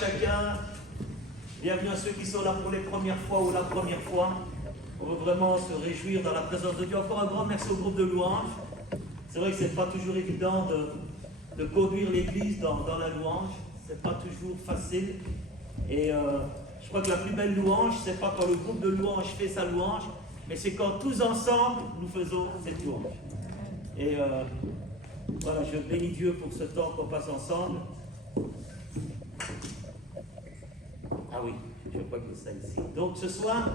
chacun. Bienvenue à ceux qui sont là pour les premières fois ou la première fois. On veut vraiment se réjouir dans la présence de Dieu. Encore un grand merci au groupe de louanges. C'est vrai que ce n'est pas toujours évident de conduire l'Église dans la louange. Ce n'est pas toujours facile. Et je crois que la plus belle louange, ce n'est pas quand le groupe de louanges fait sa louange, mais c'est quand tous ensemble, nous faisons cette louange. Et voilà, je bénis Dieu pour ce temps qu'on passe ensemble. Ah oui, je crois que c'est ça ici. Donc ce soir,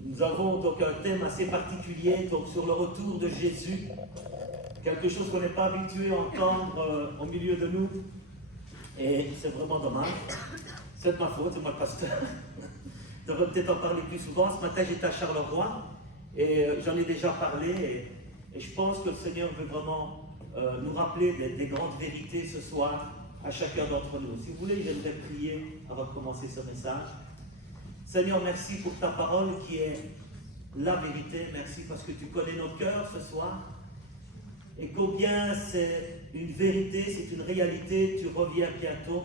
nous avons donc un thème assez particulier donc sur le retour de Jésus. Quelque chose qu'on n'est pas habitué à entendre au milieu de nous. Et c'est vraiment dommage. C'est de ma faute, c'est moi le pasteur. Je devrais peut-être en parler plus souvent. Ce matin, j'étais à Charleroi et j'en ai déjà parlé. Et je pense que le Seigneur veut vraiment nous rappeler des grandes vérités ce soir à chacun d'entre nous. Si vous voulez, j'aimerais prier avant de commencer ce message. Seigneur, merci pour ta parole qui est la vérité. Merci parce que tu connais nos cœurs ce soir. Et combien c'est une vérité, c'est une réalité, tu reviens bientôt.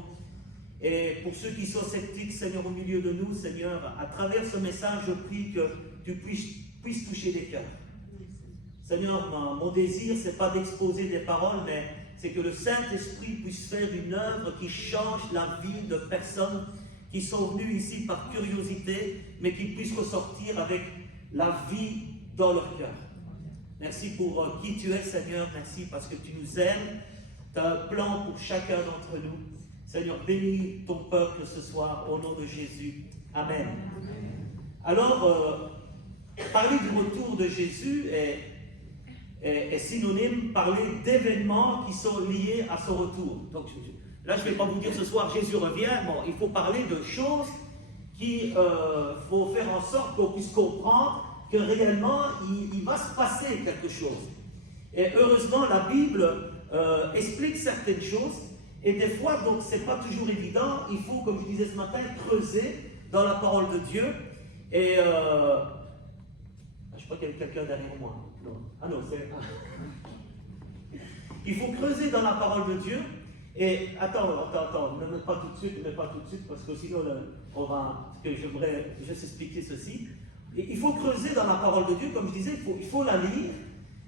Et pour ceux qui sont sceptiques, Seigneur, au milieu de nous, Seigneur, à travers ce message, je prie que tu puisses toucher des cœurs. Seigneur, mon désir, ce n'est pas d'exposer des paroles, mais c'est que le Saint-Esprit puisse faire une œuvre qui change la vie de personnes qui sont venues ici par curiosité, mais qui puissent ressortir avec la vie dans leur cœur. Merci pour qui tu es, Seigneur. Merci parce que tu nous aimes. Tu as un plan pour chacun d'entre nous. Seigneur, bénis ton peuple ce soir au nom de Jésus. Amen. Alors, parler du retour de Jésus est synonyme, parler d'événements qui sont liés à son retour. Donc, là, je ne vais pas vous dire ce soir Jésus revient. Bon, il faut parler de choses qu'il faut faire en sorte qu'on puisse comprendre que réellement, il va se passer quelque chose. Et heureusement, la Bible explique certaines choses. Et des fois, donc, ce n'est pas toujours évident. Il faut, comme je disais ce matin, creuser dans la parole de Dieu. Et je crois qu'il y a quelqu'un derrière moi. Non. Ah non, c'est... Il faut creuser dans la parole de Dieu. Et attends, ne mets pas tout de suite, parce que sinon, j'aimerais juste expliquer ceci. Et il faut creuser dans la parole de Dieu, comme je disais, il faut la lire.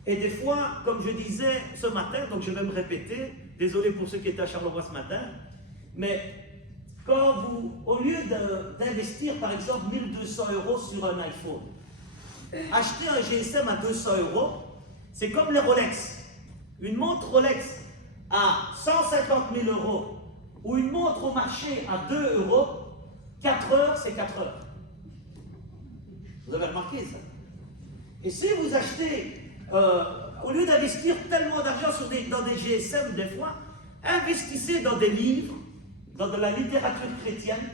Et des fois, comme je disais ce matin, donc je vais me répéter, désolé pour ceux qui étaient à Charleroi ce matin, mais quand vous, au lieu d'investir par exemple 1200 € sur un iPhone, acheter un GSM à 200 €, c'est comme les Rolex. Une montre Rolex à 150 000 € ou une montre au marché à 2 €, 4 heures, c'est 4 heures. Vous avez remarqué ça? Et si vous achetez, au lieu d'investir tellement d'argent dans des GSM des fois, investissez dans des livres, dans de la littérature chrétienne,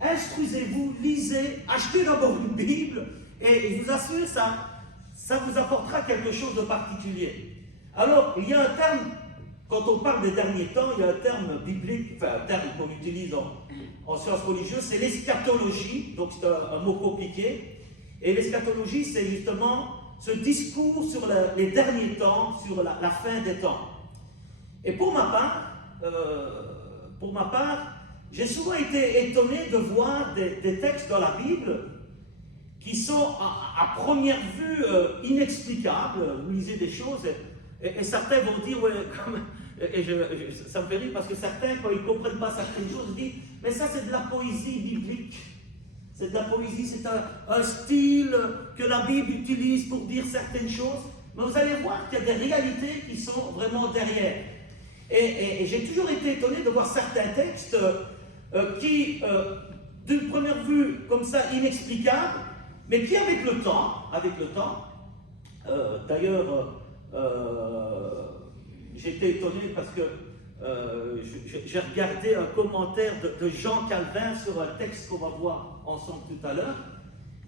instruisez-vous, lisez, achetez d'abord une Bible, et je vous assure, ça vous apportera quelque chose de particulier. Alors, il y a un terme, quand on parle des derniers temps, il y a un terme biblique, enfin un terme qu'on utilise en sciences religieuses, c'est l'eschatologie, donc c'est un mot compliqué. Et l'eschatologie, c'est justement ce discours sur les derniers temps, sur la fin des temps. Et pour ma part, j'ai souvent été étonné de voir des textes dans la Bible qui sont à première vue inexplicables. Vous lisez des choses et certains vont dire, ouais, ça me fait rire parce que certains, quand ils ne comprennent pas certaines choses, disent, mais ça c'est de la poésie biblique. C'est de la poésie, c'est un style que la Bible utilise pour dire certaines choses. Mais vous allez voir qu'il y a des réalités qui sont vraiment derrière. Et j'ai toujours été étonné de voir certains textes qui, d'une première vue, comme ça, inexplicables, mais qui, avec le temps, d'ailleurs, j'étais étonné parce que j'ai regardé un commentaire de Jean Calvin sur un texte qu'on va voir ensemble tout à l'heure.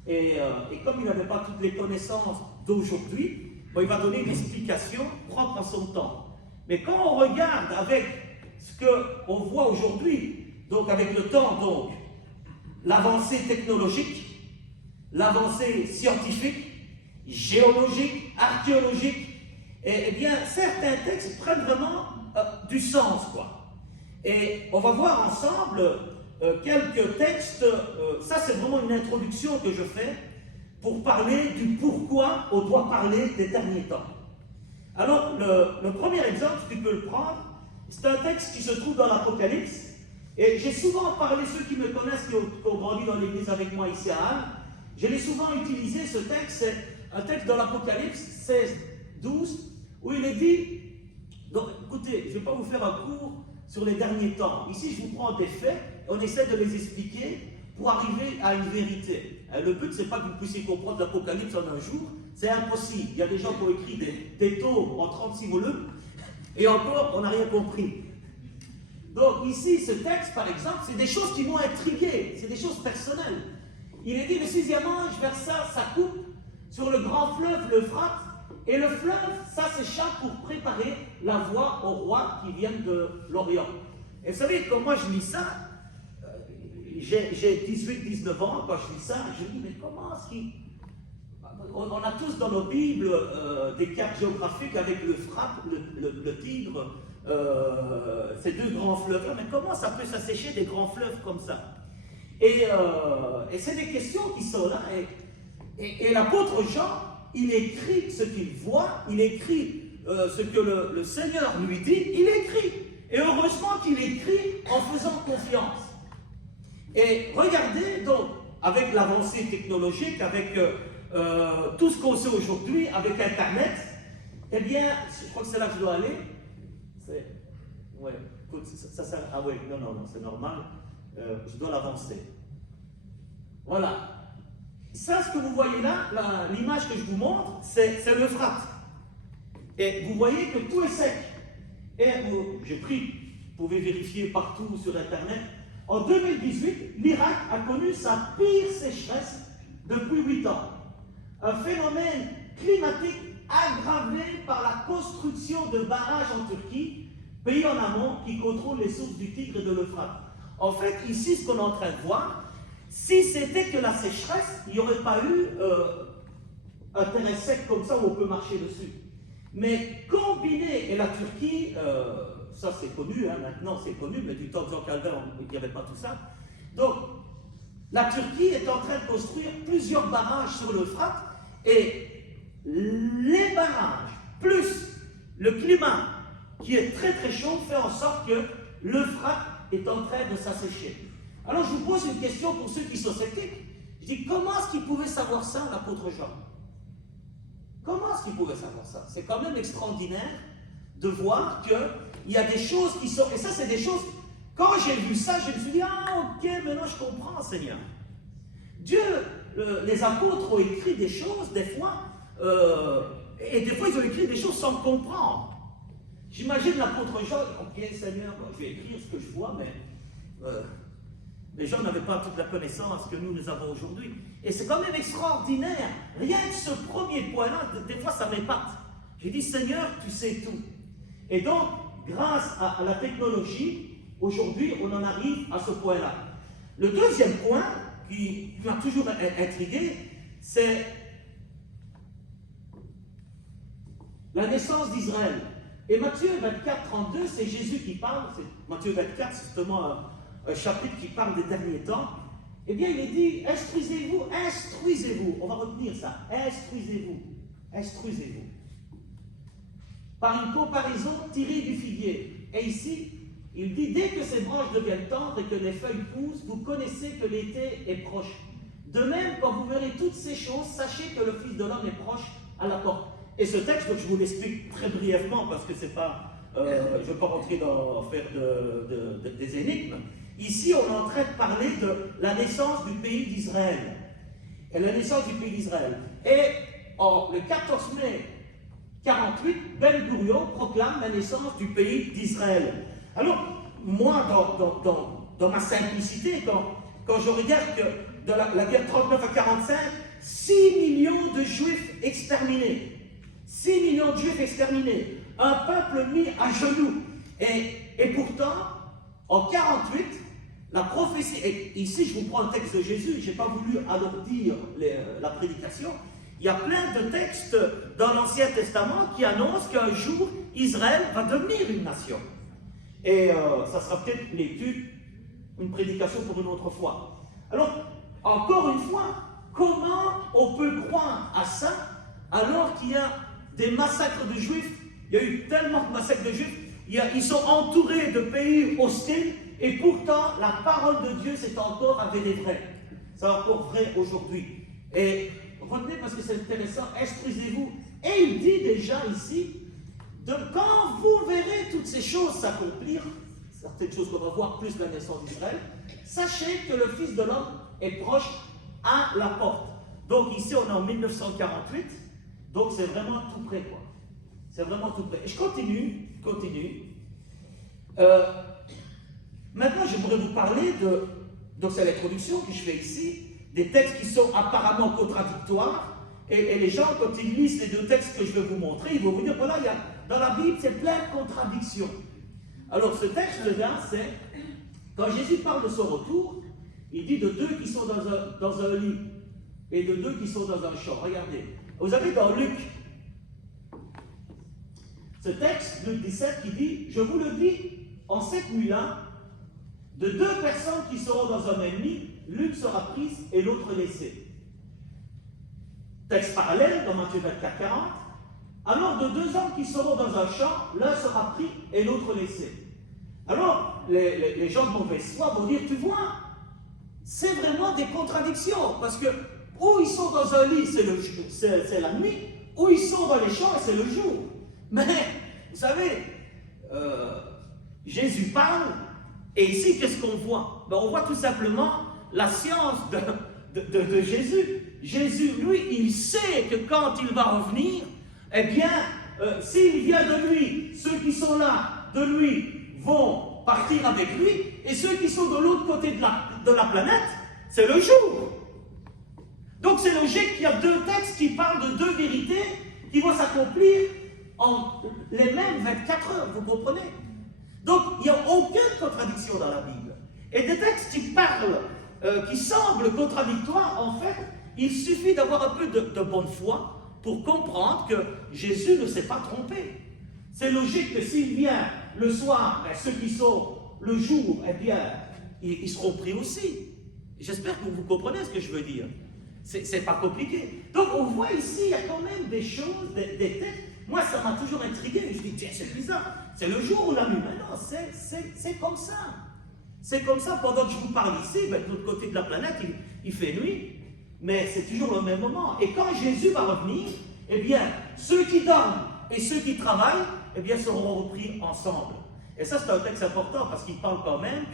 Et comme il n'avait pas toutes les connaissances d'aujourd'hui, bon, il va donner une explication propre à son temps. Mais quand on regarde avec ce qu'on voit aujourd'hui, donc avec le temps, donc l'avancée technologique, l'avancée scientifique, géologique, archéologique, et bien certains textes prennent vraiment du sens, quoi. Et on va voir ensemble quelques textes. Ça, c'est vraiment une introduction que je fais pour parler du pourquoi on doit parler des derniers temps. Alors, le premier exemple, tu peux le prendre, c'est un texte qui se trouve dans l'Apocalypse. Et j'ai souvent parlé, ceux qui me connaissent, qui ont grandi dans l'église avec moi ici à Anne, je l'ai souvent utilisé, ce texte, c'est un texte dans l'Apocalypse 16, 12, où il est dit, donc écoutez, je ne vais pas vous faire un cours sur les derniers temps. Ici, je vous prends des faits, on essaie de les expliquer pour arriver à une vérité. Le but, ce n'est pas que vous puissiez comprendre l'Apocalypse en un jour, c'est impossible. Il y a des gens qui ont écrit des tomes en 36 volumes, et encore, on n'a rien compris. Donc ici, ce texte, par exemple, c'est des choses qui m'ont intrigué, c'est des choses personnelles. Il est dit, le 6e ange versa sa coupe sur le grand fleuve, l'Euphrate, et le fleuve, ça s'échappe pour préparer la voie aux rois qui viennent de l'Orient. Et vous savez, quand moi je lis ça, j'ai 18-19 ans, quand je lis ça, je me dis, mais comment est-ce qu'il... On a tous dans nos Bibles des cartes géographiques avec l'Euphrate, le Tigre, ces deux grands fleuves. Mais comment ça peut s'assécher des grands fleuves comme ça? Et c'est des questions qui sont là. Et l'apôtre Jean, il écrit ce qu'il voit, il écrit ce que le Seigneur lui dit, il écrit. Et heureusement qu'il écrit en faisant confiance. Et regardez donc, avec l'avancée technologique, avec tout ce qu'on sait aujourd'hui, avec Internet, eh bien, je crois que c'est là que je dois aller. Ouais, ah oui, non, c'est normal. Je dois l'avancer. Voilà. Ça, ce que vous voyez là, l'image que je vous montre, c'est l'Euphrate. Et vous voyez que tout est sec. Et j'ai pris, vous pouvez vérifier partout sur Internet, en 2018, l'Irak a connu sa pire sécheresse depuis 8 ans. Un phénomène climatique aggravé par la construction de barrages en Turquie, pays en amont qui contrôle les sources du Tigre et de l'Euphrate. En fait, ici, ce qu'on est en train de voir, si c'était que la sécheresse, il n'y aurait pas eu un terrain sec comme ça où on peut marcher dessus. Mais combiné, et la Turquie, ça c'est connu, hein, maintenant c'est connu, mais du temps de Jean Calvin, il n'y avait pas tout ça. Donc, la Turquie est en train de construire plusieurs barrages sur l'Euphrate, et les barrages, plus le climat qui est très très chaud, fait en sorte que l'Euphrate est en train de s'assécher. Alors je vous pose une question pour ceux qui sont sceptiques. Je dis, comment est-ce qu'il pouvait savoir ça, l'apôtre Jean? Comment est-ce qu'il pouvait savoir ça? C'est quand même extraordinaire de voir qu'il y a des choses qui sont... Et ça, c'est des choses... Quand j'ai vu ça, je me suis dit, ah ok, maintenant je comprends, Seigneur. Dieu, les apôtres ont écrit des choses, des fois, et des fois ils ont écrit des choses sans comprendre. J'imagine l'apôtre Jean, ok Seigneur, je vais écrire ce que je vois, mais les gens n'avaient pas toute la connaissance que nous avons aujourd'hui. Et c'est quand même extraordinaire. Rien que ce premier point-là, des fois ça m'épate. J'ai dit, Seigneur, tu sais tout. Et donc, grâce à la technologie, aujourd'hui, on en arrive à ce point-là. Le deuxième point, qui m'a toujours intrigué, c'est la naissance d'Israël. Et Matthieu 24, 32, c'est Jésus qui parle. Matthieu 24, c'est justement un chapitre qui parle des derniers temps. Eh bien, il est dit, instruisez-vous, instruisez-vous. On va retenir ça. Instruisez-vous, instruisez-vous. Par une comparaison tirée du figuier. Et ici, il dit, dès que ces branches deviennent tendres et que les feuilles poussent, vous connaissez que l'été est proche. De même, quand vous verrez toutes ces choses, sachez que le Fils de l'homme est proche à la porte. Et ce texte, je vous l'explique très brièvement, parce que c'est pas, je ne veux pas rentrer dans faire des énigmes. Ici, on est en train de parler de la naissance du pays d'Israël. Et la naissance du pays d'Israël. Et le 14 mai 48, Ben Gurion proclame la naissance du pays d'Israël. Alors, moi, dans ma simplicité, quand je regarde que de la guerre 39 à 45, 6 millions de Juifs exterminés. 6 millions de Juifs exterminés. Un peuple mis à genoux. Et pourtant, en 48, la prophétie, et ici je vous prends le texte de Jésus, je n'ai pas voulu alourdir la prédication, il y a plein de textes dans l'Ancien Testament qui annoncent qu'un jour, Israël va devenir une nation. Et ça sera peut-être une étude, une prédication pour une autre fois. Alors, encore une fois, comment on peut croire à ça alors qu'il y a des massacres de juifs? Il y a eu tellement de massacres de juifs, ils sont entourés de pays hostiles, et pourtant la parole de Dieu c'est encore avérée vraie. C'est encore vrai aujourd'hui. Et retenez parce que c'est intéressant, instruisez-vous. Et il dit déjà ici, quand vous verrez toutes ces choses s'accomplir, certaines choses qu'on va voir plus la naissance d'Israël, sachez que le Fils de l'homme est proche à la porte. Donc ici on est en 1948, donc c'est vraiment tout près quoi. C'est vraiment tout près. Et je continue. Maintenant je voudrais vous parler donc c'est l'introduction que je fais ici, des textes qui sont apparemment contradictoires, et les gens quand ils lisent les deux textes que je vais vous montrer, ils vont vous dire, voilà, dans la Bible c'est plein de contradictions. Alors ce texte-là, c'est, quand Jésus parle de son retour, il dit de deux qui sont dans un lit, et de deux qui sont dans un champ. Regardez, vous avez dans Luc, ce texte, Luc 17, qui dit, je vous le dis, en cette nuit-là, de deux personnes qui seront dans un même lit, l'une sera prise et l'autre laissée. Texte parallèle dans Matthieu 24, 40. Alors de deux hommes qui seront dans un champ, l'un sera pris et l'autre laissé. Alors les gens de mauvaise foi vont dire, tu vois, c'est vraiment des contradictions, parce que où ils sont dans un lit, c'est la nuit, où ils sont dans les champs, c'est le jour. Mais, vous savez, Jésus parle, et ici, qu'est-ce qu'on voit? Ben, on voit tout simplement la science de Jésus. Jésus, lui, il sait que quand il va revenir, eh bien, s'il vient de lui, ceux qui sont là, de lui, vont partir avec lui, et ceux qui sont de l'autre côté de la planète, c'est le jour. Donc c'est logique qu'il y a deux textes qui parlent de deux vérités qui vont s'accomplir en les mêmes 24 heures, vous comprenez? Donc il n'y a aucune contradiction dans la Bible. Et des textes qui parlent, qui semblent contradictoires, en fait, il suffit d'avoir un peu de bonne foi pour comprendre que Jésus ne s'est pas trompé. C'est logique que s'il vient le soir, ceux qui sont le jour, eh bien, ils seront pris aussi. J'espère que vous comprenez ce que je veux dire. C'est pas compliqué. Donc on voit ici, il y a quand même des choses, des textes. Moi, ça m'a toujours intrigué. Je me dis, tiens, c'est bizarre. C'est le jour ou la nuit? Mais non, c'est comme ça. C'est comme ça. Pendant que je vous parle ici, ben, de l'autre côté de la planète, il fait nuit. Mais c'est toujours le même moment. Et quand Jésus va revenir, eh bien, ceux qui dorment et ceux qui travaillent, eh bien, seront repris ensemble. Et ça, c'est un texte important parce qu'il parle quand même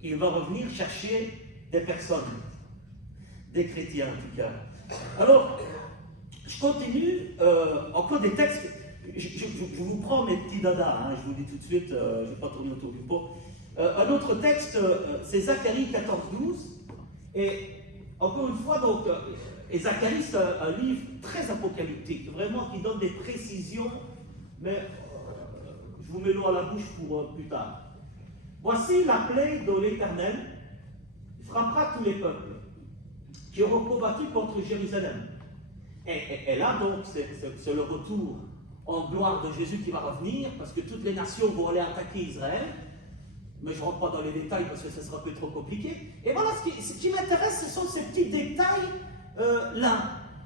qu'il va revenir chercher des personnes, des chrétiens en tout cas. Alors, je continue, encore des textes, je vous prends mes petits dadas, hein, je vous dis tout de suite, je ne vais pas tourner autour du pot. Un autre texte, c'est Zacharie 14, 12, et encore une fois, donc, et Zacharie, c'est un livre très apocalyptique, vraiment qui donne des précisions, mais je vous mets l'eau à la bouche pour plus tard. Voici la plaie de l'Éternel frappera tous les peuples qui auront combattu contre Jérusalem. Et là, donc, c'est le retour en gloire de Jésus qui va revenir, parce que toutes les nations vont aller attaquer Israël. Mais je ne rentre pas dans les détails parce que ce sera un peu trop compliqué. Et voilà, ce qui m'intéresse, ce sont ces petits détails là.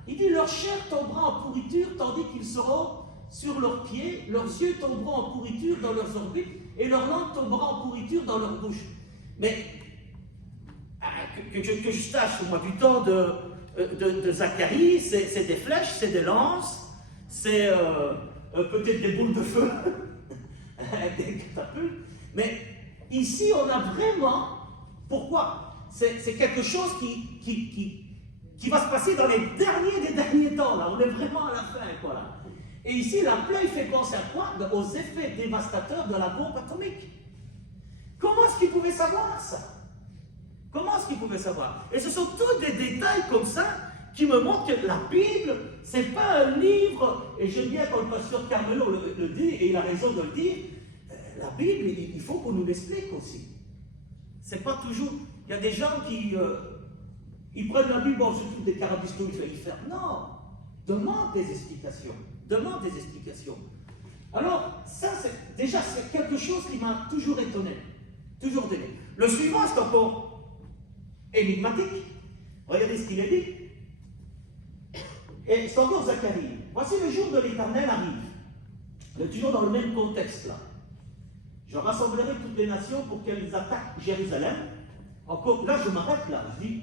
Il dit, leur chair tombera en pourriture tandis qu'ils seront sur leurs pieds, leurs yeux tomberont en pourriture dans leurs orbites, et leur langue tombera en pourriture dans leur bouche. Mais, que je sache, moi, du temps de Zacharie, c'est des flèches, c'est des lances, c'est peut-être des boules de feu, des catapultes, mais ici, on a vraiment, pourquoi? C'est quelque chose qui va se passer dans les derniers des derniers temps, là, on est vraiment à la fin, quoi, là. Et ici, la plaie fait penser à quoi? Aux effets dévastateurs de la bombe atomique. Comment est-ce qu'ils pouvaient savoir ça? Comment est-ce qu'ils pouvaient savoir? Et ce sont tous des détails comme ça qui me montrent que la Bible, c'est pas un livre, et j'aime bien quand le pasteur Carmelo le dit, et il a raison de le dire, la Bible, il faut qu'on nous l'explique aussi. C'est pas toujours... Il y a des gens qui ils prennent la Bible, bon, surtout des carabistous, ils font faire. Non! Demande des explications. Demande des explications. Alors, ça, c'est quelque chose qui m'a toujours étonné. Toujours étonné. Le suivant, c'est encore énigmatique. Regardez ce qu'il est dit. Et c'est encore Zacharie. Voici le jour de l'Éternel arrive. Toujours dans le même contexte là. Je rassemblerai toutes les nations pour qu'elles attaquent Jérusalem. Encore, là, je m'arrête là. Je dis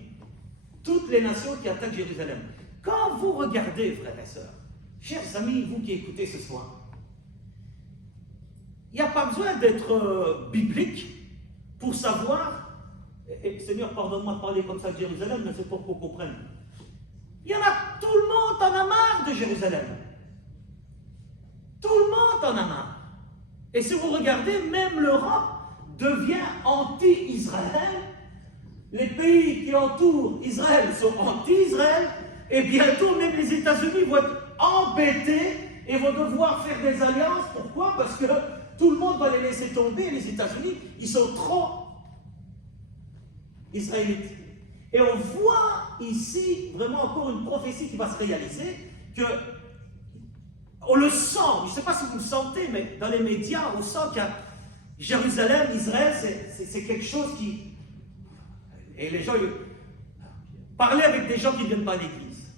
toutes les nations qui attaquent Jérusalem. Quand vous regardez, frères et sœurs, chers amis, vous qui écoutez ce soir, il n'y a pas besoin d'être biblique pour savoir, et Seigneur, pardonne-moi de parler comme ça de Jérusalem, mais c'est pour qu'on comprenne. Il y en a, tout le monde en a marre de Jérusalem. Tout le monde en a marre. Et si vous regardez, même l'Europe devient anti-Israël. Les pays qui entourent Israël sont anti-Israël. Et bientôt, même les États-Unis vont être embêtés et vont devoir faire des alliances. Pourquoi? Parce que tout le monde va les laisser tomber. Les États-Unis, ils sont trop israélites. Et on voit ici vraiment encore une prophétie qui va se réaliser, que on le sent, je ne sais pas si vous le sentez, mais dans les médias, on sent que Jérusalem, Israël, c'est quelque chose qui... Et les gens, parlez avec des gens qui ne viennent pas à l'église.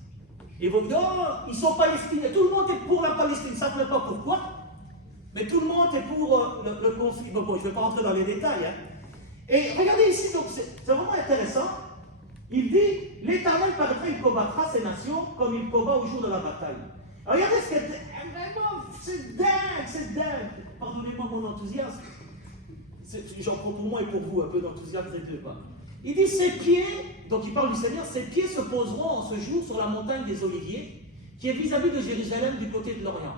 Ils vont dire, oh, ils sont palestiniens, tout le monde est pour la Palestine, ils ne savent pas pourquoi, mais tout le monde est pour le conflit. Bon, je ne vais pas rentrer dans les détails. Hein. Et regardez ici, donc c'est vraiment intéressant. Il dit, l'Éternel paraîtra, il combattra ces nations comme il combat au jour de la bataille. Alors, regardez ce qu'elle dit. Vraiment, c'est dingue, c'est dingue. Pardonnez-moi mon enthousiasme. J'en prends pour moi et pour vous un peu d'enthousiasme, c'est deux pas. Il dit, ses pieds, donc il parle du Seigneur, ses pieds se poseront en ce jour sur la montagne des Oliviers, qui est vis-à-vis de Jérusalem du côté de l'Orient.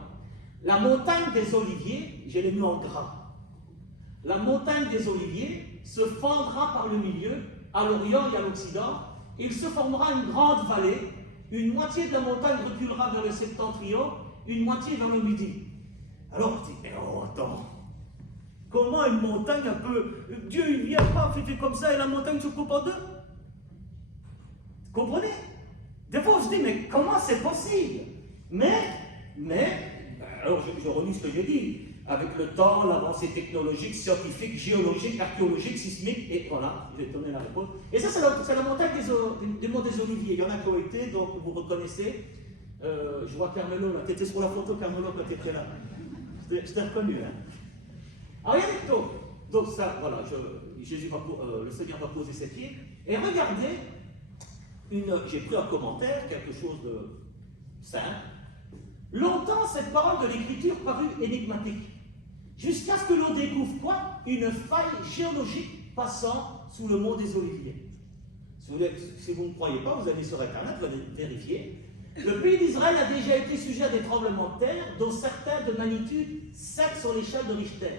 La montagne des Oliviers, je l'ai mis en gras. La montagne des Oliviers se fendra par le milieu, à l'Orient et à l'Occident. Il se formera une grande vallée. Une moitié de la montagne reculera vers le septentrion, une moitié vers le midi. Alors on dit, mais oh, attends, comment une montagne un peu... Dieu, il vient pas, fait comme ça, et la montagne se coupe en deux. Vous comprenez? Des fois, on se dit, mais comment c'est possible? Alors je relis ce que j'ai dit. Avec le temps, l'avancée technologique, scientifique, géologique, archéologique, sismique, et voilà, j'ai donné la réponse. Et ça, c'est la montagne du mont des Oliviers. Il y en a qui ont été, donc vous reconnaissez. Je vois Carmelo, là. Tu étais sur la photo, Carmelo, quand tu étais là. Je t'ai reconnu, hein. Alors, regardez, donc ça, voilà, le Seigneur va poser ses pieds. Et regardez, j'ai pris un commentaire, quelque chose de simple. Longtemps, cette parole de l'Écriture parut énigmatique, jusqu'à ce que l'on découvre quoi? Une faille géologique passant sous le mont des Oliviers. Si vous ne croyez pas, vous allez sur Internet, vous allez vérifier. Le pays d'Israël a déjà été sujet à des tremblements de terre, dont certains de magnitude 7 sur l'échelle de Richter.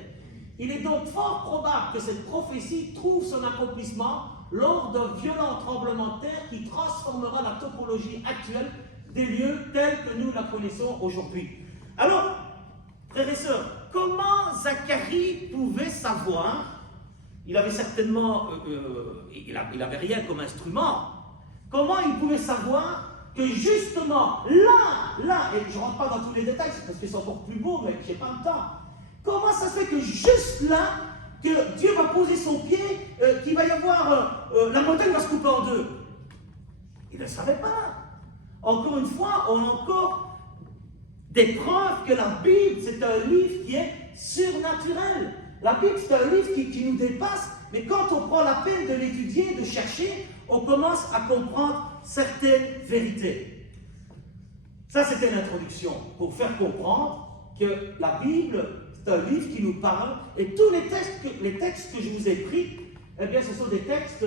Il est donc fort probable que cette prophétie trouve son accomplissement lors d'un violent tremblement de terre qui transformera la topologie actuelle des lieux tels que nous la connaissons aujourd'hui. Alors, frères et sœurs, comment Zacharie pouvait savoir? Il avait certainement, il n'avait rien comme instrument. Comment il pouvait savoir que justement, là, et je ne rentre pas dans tous les détails, parce que c'est encore plus beau, mais je n'ai pas le temps. Comment ça se fait que juste là, que Dieu va poser son pied, qu'il va y avoir, la montagne va se couper en deux? Il ne le savait pas. Encore une fois, on a encore des preuves que la Bible, c'est un livre qui est surnaturel. La Bible, c'est un livre qui nous dépasse, mais quand on prend la peine de l'étudier, de chercher, on commence à comprendre certaines vérités. Ça, c'était l'introduction, pour faire comprendre que la Bible, c'est un livre qui nous parle, et tous les textes que je vous ai pris, eh bien, ce sont des textes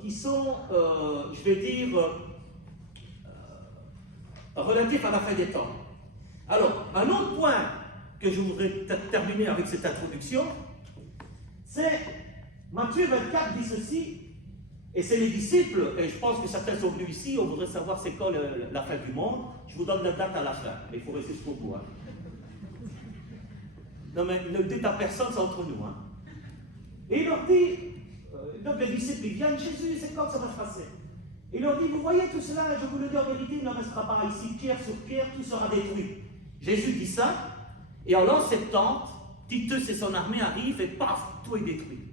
qui sont, je vais dire, relatifs à la fin des temps. Alors, un autre point que je voudrais terminer avec cette introduction, c'est Matthieu 24 dit ceci, et c'est les disciples, et je pense que certains sont venus ici, on voudrait savoir c'est quand la fin du monde. Je vous donne la date à la fin, mais il faut rester jusqu'au bout. Hein. Non mais ne le dites à personne, c'est entre nous. Hein. Et il leur dit, donc les disciples ils viennent, Jésus, c'est quand ça va se passer? Il leur dit, vous voyez tout cela, je vous le dis en vérité, il ne restera pas ici pierre sur pierre, tout sera détruit. Jésus dit ça, et en l'an 70, Titus et son armée arrivent et paf, tout est détruit.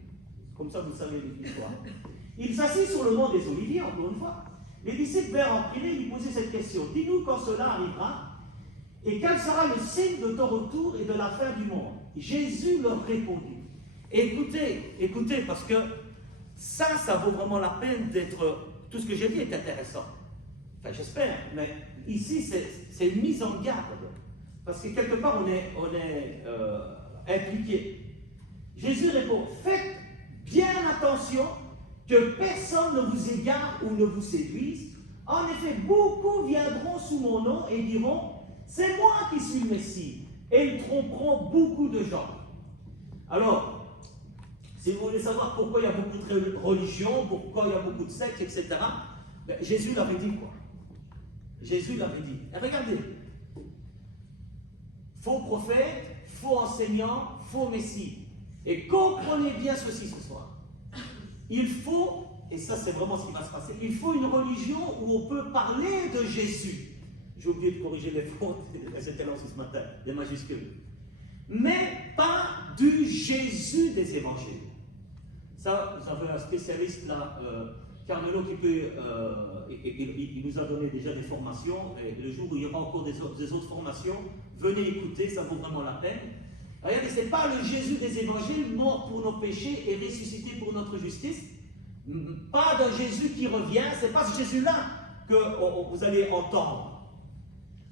Comme ça, vous savez l'histoire. Il s'assit sur le mont des Oliviers, encore une fois. Les disciples vinrent en privé, lui posaient cette question. Dis-nous quand cela arrivera, et quel sera le signe de ton retour et de la fin du monde? Jésus leur répondit. Écoutez, écoutez, parce que ça vaut vraiment la peine d'être... Tout ce que j'ai dit est intéressant. Enfin, j'espère, mais ici, c'est une mise en garde. Parce que quelque part, on est impliqué. Jésus répond, faites bien attention que personne ne vous égare ou ne vous séduise. En effet, beaucoup viendront sous mon nom et diront, c'est moi qui suis le Messie. Et ils tromperont beaucoup de gens. Alors, si vous voulez savoir pourquoi il y a beaucoup de religions, pourquoi il y a beaucoup de sectes, etc., ben, Jésus l'avait dit quoi? Jésus l'avait dit. Et regardez, faux prophète, faux enseignant, faux Messie. Et comprenez bien ceci ce soir. Il faut, et ça c'est vraiment ce qui va se passer, il faut une religion où on peut parler de Jésus. J'ai oublié de corriger les fautes, c'était lancé ce matin, des majuscules. Mais pas du Jésus des évangiles. Ça, vous avez un spécialiste là, Carmelo, qui peut, il nous a donné déjà des formations, et le jour où il y aura encore des autres formations, venez écouter, ça vaut vraiment la peine. Regardez, ce n'est pas le Jésus des évangiles, mort pour nos péchés et ressuscité pour notre justice. Pas d'un Jésus qui revient, ce n'est pas ce Jésus-là que vous allez entendre.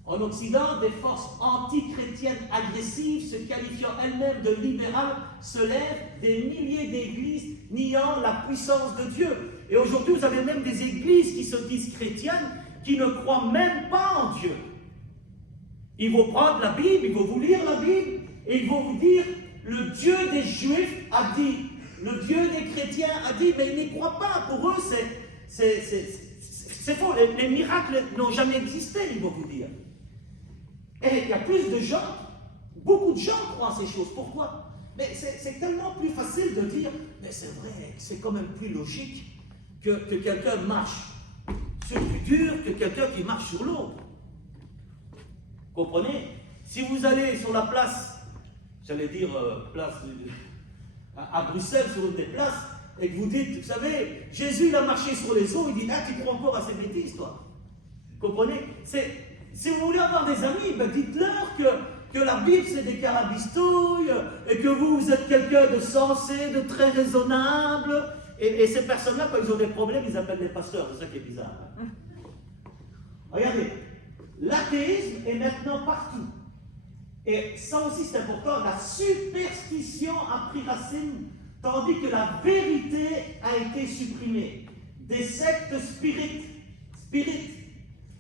En Occident, des forces antichrétiennes agressives, se qualifiant elles-mêmes de libérales, se lèvent, des milliers d'églises niant la puissance de Dieu. Et aujourd'hui, vous avez même des églises qui se disent chrétiennes, qui ne croient même pas en Dieu. Ils vont prendre la Bible, ils vont vous lire la Bible, et ils vont vous dire, le Dieu des Juifs a dit, le Dieu des chrétiens a dit, mais ils n'y croient pas. Pour eux, c'est faux. Les miracles n'ont jamais existé, ils vont vous dire. Et il y a plus de gens, beaucoup de gens croient en ces choses. Pourquoi? Mais c'est tellement plus facile de dire, mais c'est vrai, c'est quand même plus logique que quelqu'un marche sur du dur que quelqu'un qui marche sur l'eau. Comprenez? Si vous allez sur la place, j'allais dire place à Bruxelles, sur une des places, et que vous dites, vous savez, Jésus il a marché sur les eaux, il dit, ah, tu crois encore à ces bêtises, toi? Comprenez? Si vous voulez avoir des amis, ben dites-leur que la Bible c'est des carabistouilles, et que vous êtes quelqu'un de sensé, de très raisonnable, et ces personnes-là, quand ils ont des problèmes, ils appellent les pasteurs, c'est ça qui est bizarre. Regardez, l'athéisme est maintenant partout. Et ça aussi c'est important, la superstition a pris racine, tandis que la vérité a été supprimée. Des sectes spirites.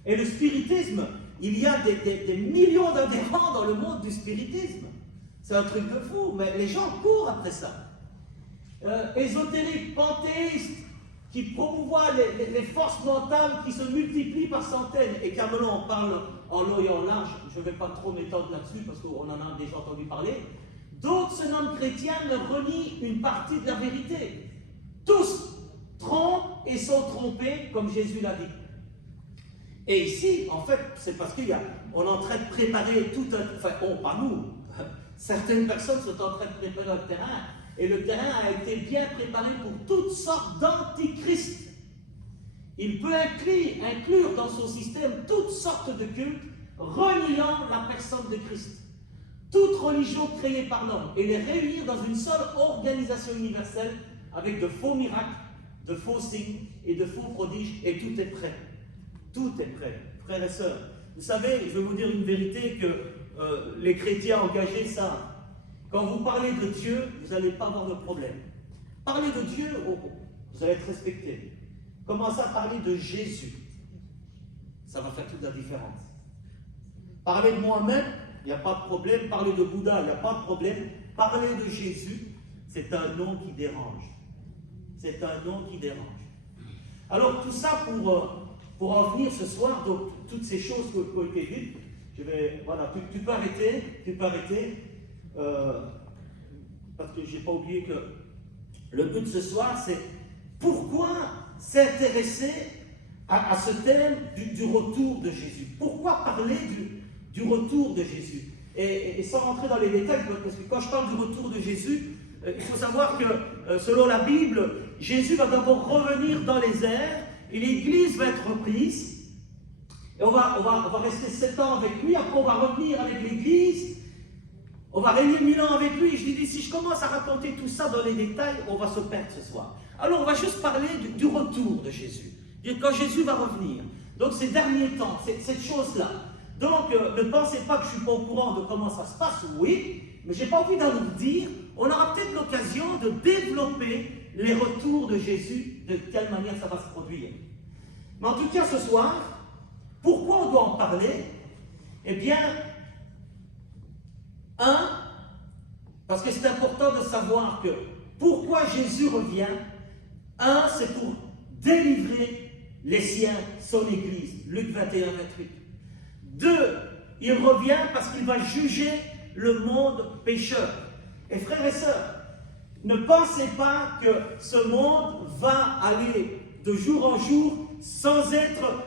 Et le spiritisme, il y a des millions d'adhérents dans le monde du spiritisme. C'est un truc de fou, mais les gens courent après ça. Ésotériques, panthéistes, qui promouvoient les forces mentales qui se multiplient par centaines. Et Carmelo en parle en long et en large, je ne vais pas trop m'étendre là-dessus parce qu'on en a déjà entendu parler. D'autres se nomment chrétiens, mais renient une partie de la vérité. Tous trompent et sont trompés, comme Jésus l'a dit. Et ici, en fait, c'est parce qu'on est en train de préparer tout un... Enfin, pas nous. Certaines personnes sont en train de préparer un terrain. Et le terrain a été bien préparé pour toutes sortes d'antichrists. Il peut inclure dans son système toutes sortes de cultes, reniant la personne de Christ. Toute religion créée par l'homme, et les réunir dans une seule organisation universelle, avec de faux miracles, de faux signes et de faux prodiges, et tout est prêt. Tout est prêt, frères et sœurs. Vous savez, je vais vous dire une vérité que les chrétiens engagés savent. Quand vous parlez de Dieu, vous n'allez pas avoir de problème. Parlez de Dieu, vous allez être respecté. Commencez à parler de Jésus. Ça va faire toute la différence. Parlez de moi-même, il n'y a pas de problème. Parlez de Bouddha, il n'y a pas de problème. Parlez de Jésus, c'est un nom qui dérange. C'est un nom qui dérange. Alors tout ça pour en venir ce soir, donc toutes ces choses qui ont été dites, voilà, tu peux arrêter, parce que je n'ai pas oublié que le but de ce soir, c'est pourquoi s'intéresser à ce thème du retour de Jésus. Pourquoi parler du retour de Jésus. Et sans rentrer dans les détails, parce que quand je parle du retour de Jésus, il faut savoir que selon la Bible, Jésus va d'abord revenir dans les airs et l'Église va être reprise. Et on va rester 7 ans avec lui, après on va revenir avec l'Église, on va régner 1000 ans avec lui. Je lui dis, si je commence à raconter tout ça dans les détails, on va se perdre ce soir. Alors on va juste parler du retour de Jésus, quand Jésus va revenir. Donc ces derniers temps, cette chose-là. Donc ne pensez pas que je ne suis pas au courant de comment ça se passe, oui, mais je n'ai pas envie d'en vous dire. On aura peut-être l'occasion de développer les retours de Jésus, de quelle manière ça va se produire. Mais en tout cas ce soir, pourquoi on doit en parler? Eh bien, parce que c'est important de savoir que pourquoi Jésus revient. C'est pour délivrer les siens, son Église. Luc 21, 28. 2, il revient parce qu'il va juger le monde pécheur. Et frères et sœurs, ne pensez pas que ce monde va aller de jour en jour sans être,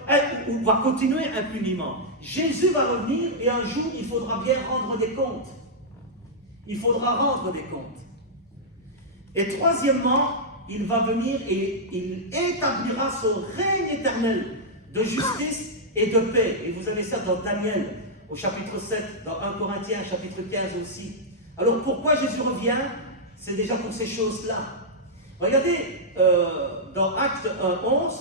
ou va continuer impuniment. Jésus va revenir et un jour, il faudra bien rendre des comptes. Il faudra rendre des comptes. Et troisièmement, il va venir et il établira son règne éternel de justice et de paix. Et vous avez ça dans Daniel, au chapitre 7, dans 1 Corinthiens, chapitre 15 aussi. Alors pourquoi Jésus revient? C'est déjà pour ces choses-là. Regardez, dans Actes 1:11,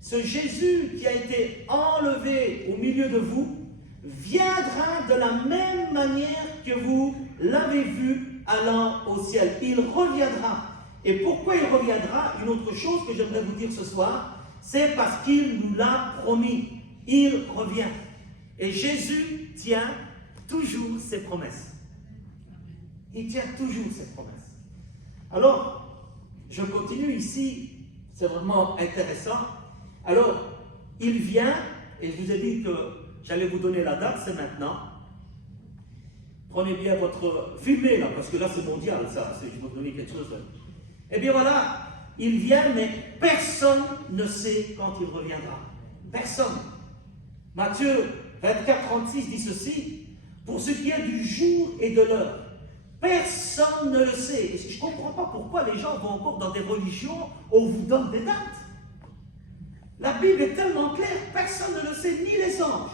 ce Jésus qui a été enlevé au milieu de vous viendra de la même manière que vous l'avez vu allant au ciel. Il reviendra. Et pourquoi il reviendra? Une autre chose que j'aimerais vous dire ce soir, c'est parce qu'il nous l'a promis. Il revient. Et Jésus tient toujours ses promesses. Il tient toujours ses promesses. Alors, je continue ici, c'est vraiment intéressant. Alors, il vient, et je vous ai dit que j'allais vous donner la date, c'est maintenant. Prenez bien votre... Filmez là, parce que là c'est mondial, ça, je vais vous donner quelque chose. Eh bien voilà, il vient, mais personne ne sait quand il reviendra. Personne. Matthieu 24, 36 dit ceci, pour ce qui est du jour et de l'heure, personne ne le sait. Et je ne comprends pas pourquoi les gens vont encore dans des religions où on vous donne des dates. La Bible est tellement claire, personne ne le sait, ni les anges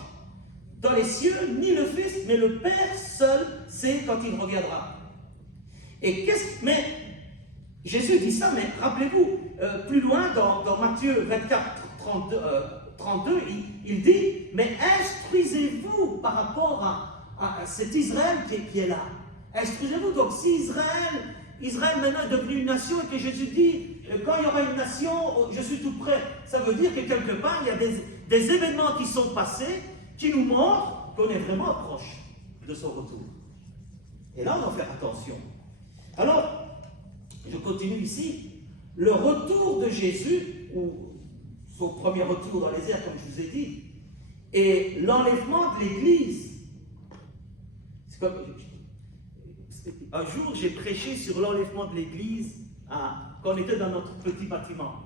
dans les cieux, ni le Fils, mais le Père seul sait quand il reviendra. Et mais Jésus dit ça, mais rappelez-vous, plus loin dans Matthieu 24, 32, il dit, mais instruisez-vous par rapport à cet Israël qui est là. Instruisez-vous. Donc si Israël maintenant est devenu une nation et que Jésus dit, quand il y aura une nation, je suis tout prêt. Ça veut dire que quelque part, il y a des événements qui sont passés qui nous montrent qu'on est vraiment proche de son retour. Et là, on doit faire attention. Alors, je continue ici. Le retour de Jésus, ou son premier retour dans les airs, comme je vous ai dit, et l'enlèvement de l'Église. Un jour, j'ai prêché sur l'enlèvement de l'Église quand on était dans notre petit bâtiment.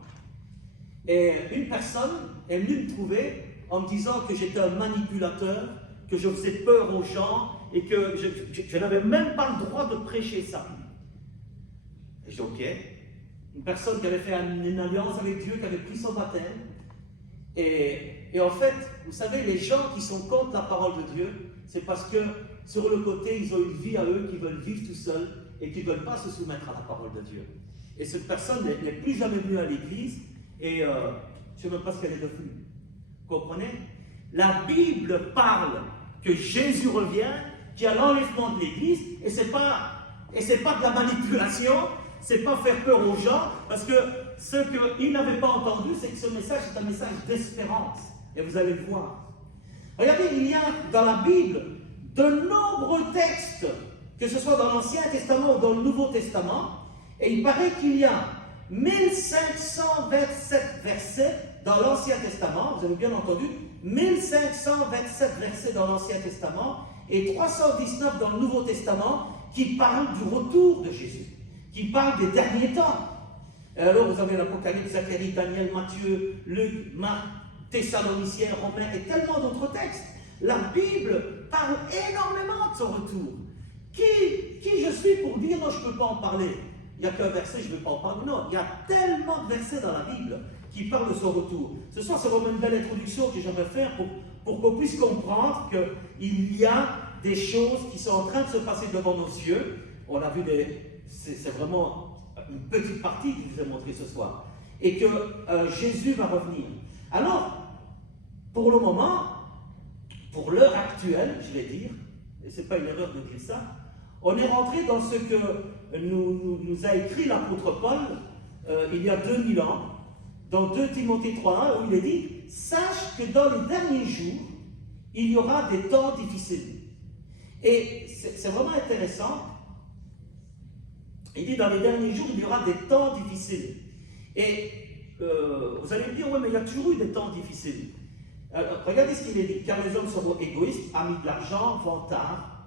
Et une personne est venue me trouver en me disant que j'étais un manipulateur, que je faisais peur aux gens et que je n'avais même pas le droit de prêcher ça. Et j'ai dit ok. Une personne qui avait fait une alliance avec Dieu, qui avait pris son baptême. Et en fait, vous savez, les gens qui sont contre la parole de Dieu, c'est parce que sur le côté, ils ont une vie à eux qui veulent vivre tout seuls et qui ne veulent pas se soumettre à la parole de Dieu. Et cette personne n'est plus jamais venue à l'église et je ne sais même pas ce qu'elle est devenue. Comprenez? La Bible parle que Jésus revient, qu'il y a l'enlèvement de l'église, et c'est pas de la manipulation, c'est pas faire peur aux gens, parce que ce qu'ils n'avaient pas entendu, c'est que ce message est un message d'espérance. Et vous allez le voir. Regardez, il y a dans la Bible de nombreux textes, que ce soit dans l'Ancien Testament ou dans le Nouveau Testament, et il paraît qu'il y a 1527 versets dans l'Ancien Testament, vous avez bien entendu, 1527 versets dans l'Ancien Testament et 319 dans le Nouveau Testament qui parlent du retour de Jésus, qui parlent des derniers temps. Et alors vous avez l'Apocalypse, Zacharie, Daniel, Matthieu, Luc, Marc, Thessaloniciens, Romains et tellement d'autres textes. La Bible parle énormément de son retour. Qui je suis pour dire non, je ne peux pas en parler? Il n'y a qu'un verset, je ne peux pas en parler. Non, il y a tellement de versets dans la Bible qui parlent de son retour. Ce soir, c'est vraiment une belle introduction que j'aimerais faire pour qu'on puisse comprendre qu'il y a des choses qui sont en train de se passer devant nos yeux. On a vu c'est vraiment une petite partie que je vous ai montré ce soir. Et que Jésus va revenir. Alors, pour le moment, pour l'heure actuelle, je vais dire, et ce n'est pas une erreur de dire ça, on est rentré dans ce que nous a écrit l'apôtre Paul il y a 2000 ans, dans 2 Timothée 3:1, où il est dit « Sache que dans les derniers jours, il y aura des temps difficiles. » Et c'est vraiment intéressant. Il dit « Dans les derniers jours, il y aura des temps difficiles. » Et vous allez me dire « Oui, mais il y a toujours eu des temps difficiles. » Alors, regardez ce qu'il est dit. « Car les hommes seront égoïstes, amis de l'argent, vantards,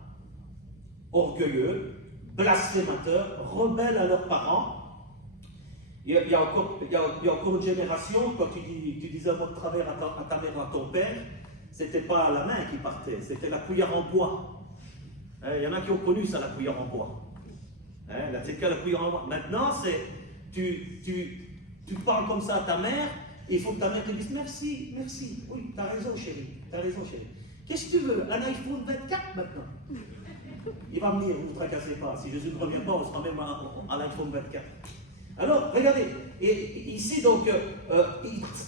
orgueilleux, blasphémateurs, rebelles à leurs parents. » Il y a encore une génération, quand tu disais un mot de travers à ta mère ou à ton père, c'était pas la main qui partait, c'était la cuillère en bois. Il y en a qui ont connu ça, la cuillère en bois. C'est que la cuillère en bois. Maintenant, c'est tu parles comme ça à ta mère, et il faut que ta mère te dise merci, merci. Oui, t'as raison, chérie, t'as raison, chérie. Qu'est-ce que tu veux? Un iPhone 24 maintenant? Il va venir, ne vous tracassez pas. Si Jésus ne revient pas, on sera même à l'iPhone 24. Alors, regardez, et ici donc,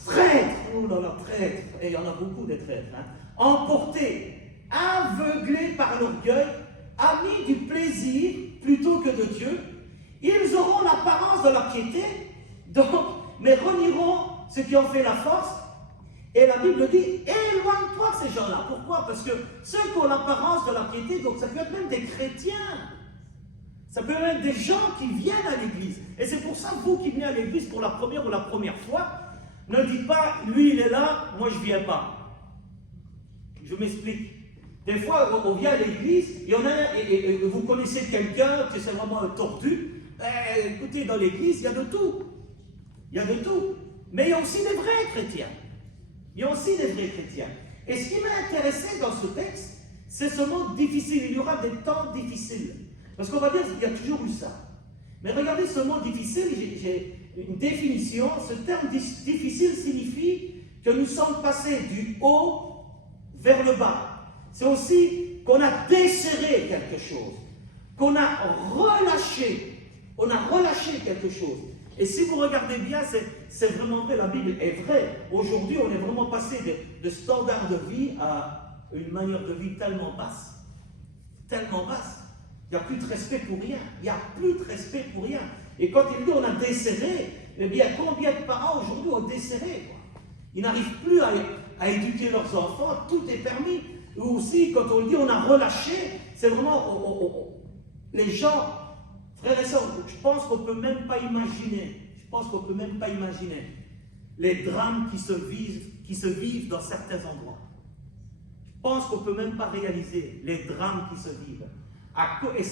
traître, oh là là, traître, et il y en a beaucoup des traîtres, emportés, aveuglés par l'orgueil, amis du plaisir plutôt que de Dieu, ils auront l'apparence de la piété, donc, mais renieront ceux qui ont fait la force. Et la Bible dit, éloigne-toi de ces gens-là. Pourquoi? Parce que ceux qui ont l'apparence de la piété, donc ça peut être même des chrétiens. Ça peut être des gens qui viennent à l'église. Et c'est pour ça que vous qui venez à l'église pour la première ou la première fois, ne dites pas, lui il est là, moi je ne viens pas. Je m'explique. Des fois, on vient à l'église, il y en a, et vous connaissez quelqu'un, que c'est vraiment un tordu. Écoutez, dans l'église, il y a de tout. Il y a de tout. Mais il y a aussi des vrais chrétiens. Il y a aussi des vrais chrétiens. Et ce qui m'a intéressé dans ce texte, c'est ce mot difficile. Il y aura des temps difficiles. Parce qu'on va dire qu'il y a toujours eu ça. Mais regardez ce mot difficile, j'ai une définition. Ce terme difficile signifie que nous sommes passés du haut vers le bas. C'est aussi qu'on a desserré quelque chose, qu'on a relâché. On a relâché quelque chose. Et si vous regardez bien, c'est vraiment vrai, la Bible est vraie. Aujourd'hui, on est vraiment passé de standards de vie à une manière de vie tellement basse. Tellement basse. Il n'y a plus de respect pour rien. Il n'y a plus de respect pour rien. Et quand il dit on a desserré, eh bien, combien de parents aujourd'hui ont desserré, quoi? Ils n'arrivent plus à éduquer leurs enfants, tout est permis. Ou aussi, quand on dit on a relâché, c'est vraiment les gens, frères et sœurs, je pense qu'on ne peut même pas imaginer, les drames qui se vivent dans certains endroits. Je pense qu'on ne peut même pas réaliser les drames qui se vivent. Et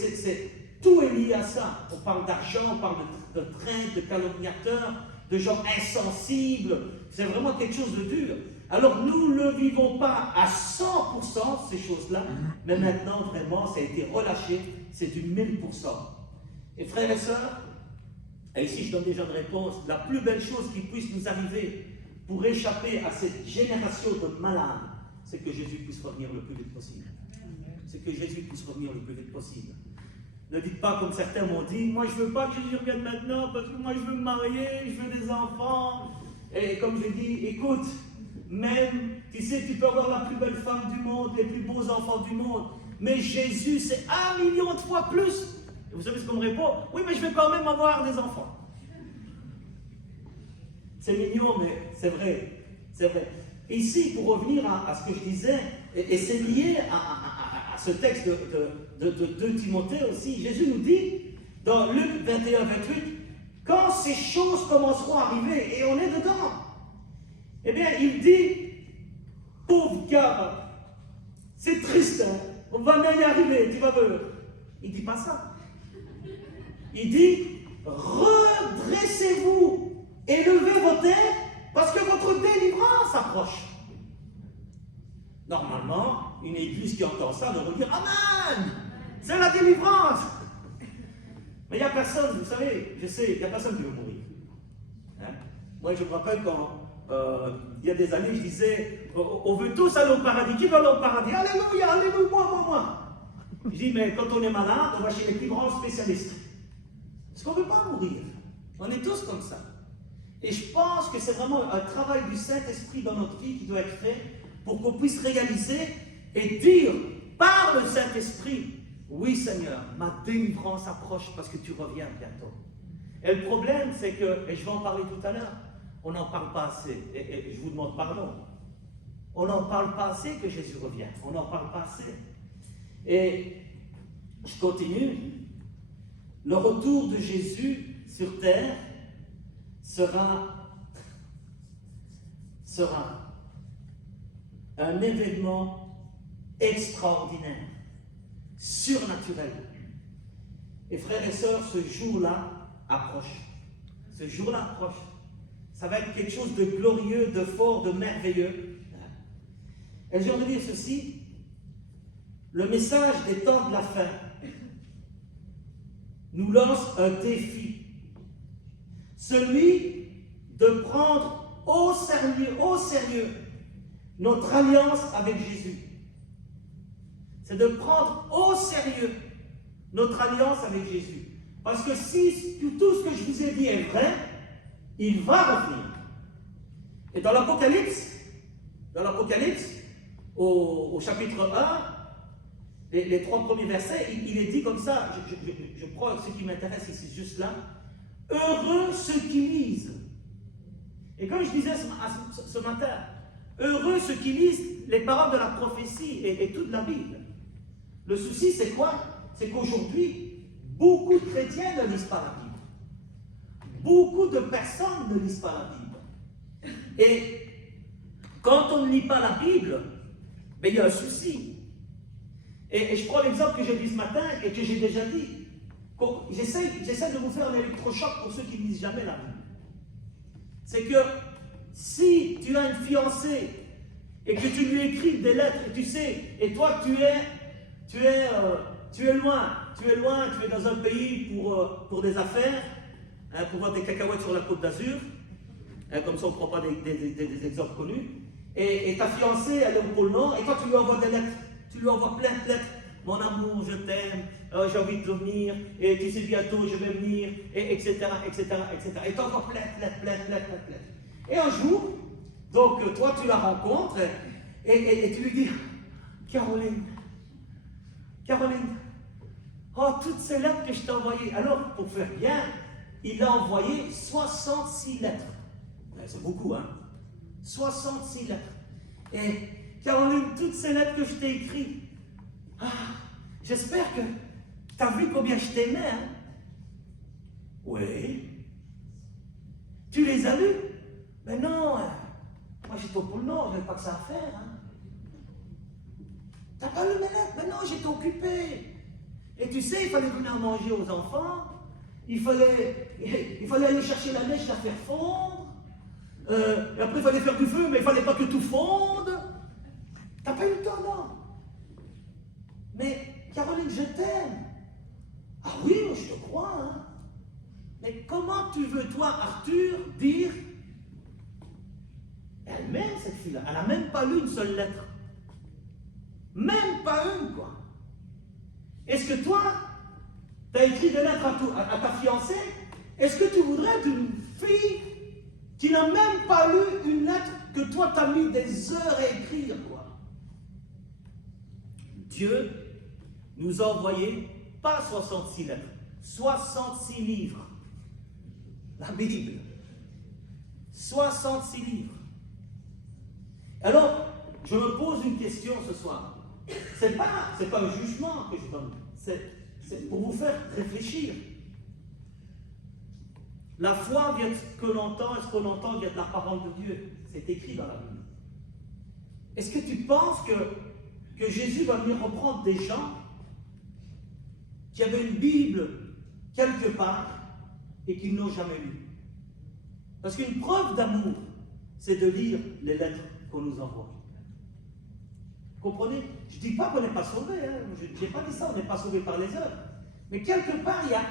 tout est lié à ça. On parle d'argent, on parle de traîtres, de calomniateurs, de gens insensibles. C'est vraiment quelque chose de dur. Alors nous ne vivons pas à 100% ces choses-là, mais maintenant vraiment ça a été relâché, c'est du 1000%. Et frères et sœurs, et ici je donne déjà une réponse, la plus belle chose qui puisse nous arriver pour échapper à cette génération de malades, c'est que Jésus puisse revenir le plus vite possible. C'est que Jésus puisse revenir le plus vite possible. Ne dites pas comme certains m'ont dit, moi je ne veux pas que Jésus revienne maintenant parce que moi je veux me marier, je veux des enfants. Et comme je dis, écoute, même, tu sais, tu peux avoir la plus belle femme du monde, les plus beaux enfants du monde, mais Jésus c'est 1 million de fois plus. Et vous savez ce qu'on me répond? Oui, mais je vais quand même avoir des enfants. C'est mignon, mais c'est vrai. C'est vrai. Et ici, pour revenir à ce que je disais, et c'est lié à ce texte de Timothée aussi, Jésus nous dit, dans Luc 21, 28, quand ces choses commenceront à arriver, et on est dedans, eh bien, il dit, pauvre gars, c'est triste, hein? On va bien y arriver, tu vas voir. Il ne dit pas ça. Il dit, redressez-vous et levez vos têtes parce que votre délivrance approche. Normalement, église qui entend ça devrait dire Amen! C'est la délivrance! Mais il n'y a personne, vous savez, je sais, il n'y a personne qui veut mourir. Hein? Moi, je me rappelle quand, il y a des années, je disais on veut tous aller au paradis. Qui veut aller au paradis? Alléluia, alléluia, moi. Je dis mais quand on est malade, on va chez les plus grands spécialistes. Parce qu'on ne veut pas mourir. On est tous comme ça. Et je pense que c'est vraiment un travail du Saint-Esprit dans notre vie qui doit être fait pour qu'on puisse réaliser et dire par le Saint-Esprit, oui Seigneur, ma délivrance approche parce que tu reviens bientôt. Et le problème, c'est que, et je vais en parler tout à l'heure, on n'en parle pas assez, et je vous demande pardon, on n'en parle pas assez que Jésus revient, on n'en parle pas assez. Et je continue, le retour de Jésus sur terre sera un événement extraordinaire, surnaturel. Et frères et sœurs, ce jour-là approche. Ce jour-là approche. Ça va être quelque chose de glorieux, de fort, de merveilleux. Et j'ai envie de dire ceci, le message des temps de la fin nous lance un défi. Celui de prendre au sérieux notre alliance avec Jésus. C'est de prendre au sérieux notre alliance avec Jésus. Parce que si tout ce que je vous ai dit est vrai, il va revenir. Et dans l'Apocalypse, au chapitre 1, les 3 premiers versets, il est dit comme ça, je crois que ce qui m'intéresse ici, juste là, heureux ceux qui lisent. Et comme je disais ce matin, heureux ceux qui lisent les paroles de la prophétie et toute la Bible. Le souci, c'est quoi? C'est qu'aujourd'hui, beaucoup de chrétiens ne lisent pas la Bible. Beaucoup de personnes ne lisent pas la Bible. Et quand on ne lit pas la Bible, ben, il y a un souci. Et je prends l'exemple que j'ai dit ce matin et que j'ai déjà dit. J'essaie de vous faire un électrochoc pour ceux qui ne lisent jamais la Bible. C'est que si tu as une fiancée et que tu lui écris des lettres, et tu sais, et toi tu es loin, tu es dans un pays pour des affaires, hein, pour voir des cacahuètes sur la côte d'Azur, hein, comme ça on ne prend pas des exemples connus, et ta fiancée elle est au pôle Nord, et toi tu lui envoies des lettres, tu lui envoies plein de lettres, mon amour, je t'aime, j'ai envie de venir, et tu sais bientôt je vais venir, et etc. Et tu envoies plein de lettres. Et un jour, donc toi tu la rencontres, et tu lui dis, Caroline, oh, toutes ces lettres que je t'ai envoyées. Alors, pour faire bien, il a envoyé 66 lettres. C'est beaucoup, hein? 66 lettres. Et Caroline, toutes ces lettres que je t'ai écrites, j'espère que tu as vu combien je t'aimais, hein? Oui. Tu les as lues? Mais non, moi j'étais au pôle Nord, je n'avais pas que ça à faire, hein? T'as pas lu mes lettres? Mais non, j'étais occupé. Et tu sais, il fallait venir manger aux enfants, il fallait aller chercher la neige, la faire fondre, et après il fallait faire du feu, mais il fallait pas que tout fonde. T'as pas eu le temps, non? Mais Caroline, je t'aime. Ah oui, je te crois, hein? Mais comment tu veux, toi, Arthur, dire elle m'aime cette fille-là, elle n'a même pas lu une seule lettre. Même pas une, quoi. Est-ce que toi, tu as écrit des lettres à ta fiancée? Est-ce que tu voudrais d'une fille qui n'a même pas lu une lettre que toi, tu as mis des heures à écrire, quoi? Dieu nous a envoyé, pas 66 lettres, 66 livres. La Bible. 66 livres. Alors, je me pose une question ce soir. C'est pas un jugement que je donne, c'est pour vous faire réfléchir. La foi vient de ce que l'on entend, et ce qu'on entend vient de la parole de Dieu. C'est écrit dans la Bible. Est-ce que tu penses que Jésus va venir reprendre des gens qui avaient une Bible quelque part et qui n'ont jamais lu? Parce qu'une preuve d'amour, c'est de lire les lettres qu'on nous envoie. Comprenez? Je ne dis pas qu'on n'est pas sauvé, hein. Je n'ai pas dit ça, on n'est pas sauvé par les œuvres. Mais quelque part, il y a...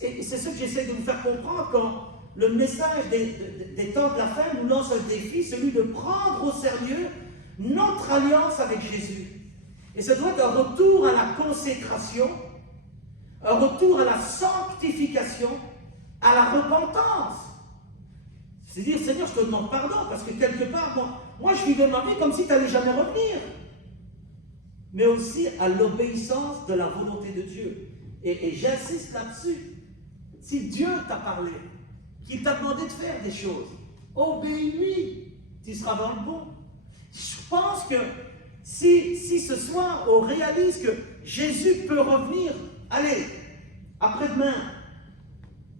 Et c'est ce que j'essaie de vous faire comprendre quand le message des temps de la fin nous lance un défi, celui de prendre au sérieux notre alliance avec Jésus. Et ça doit être un retour à la consécration, un retour à la sanctification, à la repentance. C'est dire, Seigneur, je te demande pardon, parce que quelque part, moi je vivais ma vie comme si tu n'allais jamais revenir. Mais aussi à l'obéissance de la volonté de Dieu. Et j'insiste là-dessus. Si Dieu t'a parlé, qu'il t'a demandé de faire des choses, obéis-lui, tu seras dans le bon. Je pense que si ce soir on réalise que Jésus peut revenir, allez, après-demain,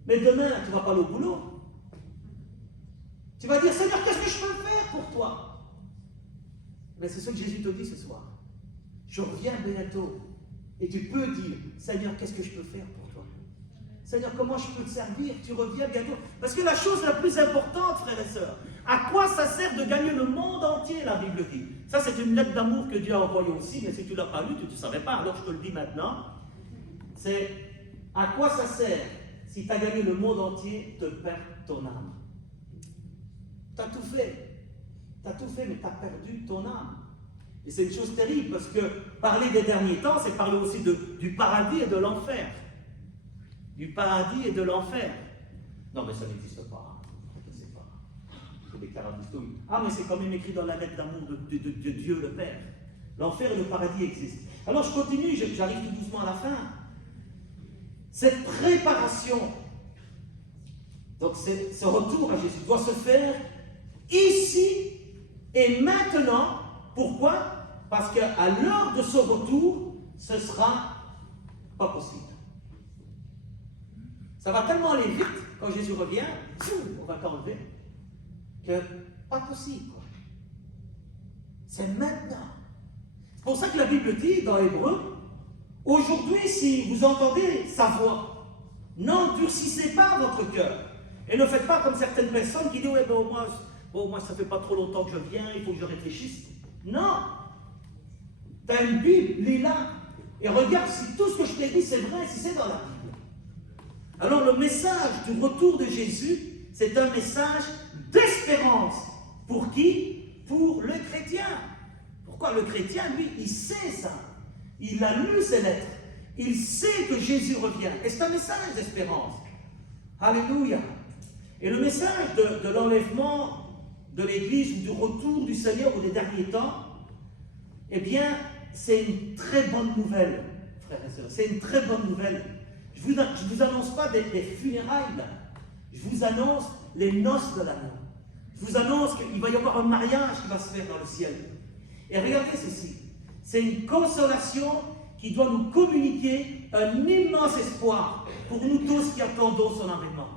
mais demain tu ne vas pas aller au boulot. Tu vas dire, Seigneur, qu'est-ce que je peux faire pour toi? Mais c'est ce que Jésus te dit ce soir. Je reviens bientôt. Et tu peux dire, Seigneur, qu'est-ce que je peux faire pour toi? Seigneur, comment je peux te servir? Tu reviens bientôt. Parce que la chose la plus importante, frères et sœurs, à quoi ça sert de gagner le monde entier, la Bible dit? Ça, c'est une lettre d'amour que Dieu a envoyée aussi, mais si tu ne l'as pas lue, tu ne savais pas, alors je te le dis maintenant. C'est à quoi ça sert si tu as gagné le monde entier de perdre ton âme? Tu as tout fait. Tu as tout fait, mais tu as perdu ton âme. Et c'est une chose terrible, parce que parler des derniers temps, c'est parler aussi du paradis et de l'enfer. Du paradis et de l'enfer. Non, mais ça n'existe pas. Je ne sais pas. Je déclare un discours. Ah, mais c'est quand même écrit dans la lettre d'amour de Dieu le Père. L'enfer et le paradis existent. Alors je continue, j'arrive tout doucement à la fin. Cette préparation, donc ce retour à Jésus, doit se faire ici et maintenant. Pourquoi? Parce qu'à l'heure de ce retour, ce ne sera pas possible. Ça va tellement aller vite quand Jésus revient, on va t'enlever, que pas possible. C'est maintenant. C'est pour ça que la Bible dit dans Hébreux, aujourd'hui, si vous entendez sa voix, n'endurcissez pas votre cœur. Et ne faites pas comme certaines personnes qui disent, ouais, moi, ça fait pas trop longtemps que je viens, il faut que je réfléchisse. Non! Tu as une Bible, lis-la, et regarde si tout ce que je t'ai dit c'est vrai, si c'est dans la Bible. Alors le message du retour de Jésus, c'est un message d'espérance. Pour qui? Pour le chrétien. Pourquoi? Le chrétien, lui, il sait ça. Il a lu ces lettres. Il sait que Jésus revient. Et c'est un message d'espérance. Alléluia. Et le message de l'enlèvement de l'Église ou du retour du Seigneur ou des derniers temps, eh bien, c'est une très bonne nouvelle, frères et sœurs. C'est une très bonne nouvelle. Je ne vous annonce pas des funérailles, là. Je vous annonce les noces de l'agneau. Je vous annonce qu'il va y avoir un mariage qui va se faire dans le ciel. Et regardez ceci. C'est une consolation qui doit nous communiquer un immense espoir pour nous tous qui attendons son avènement.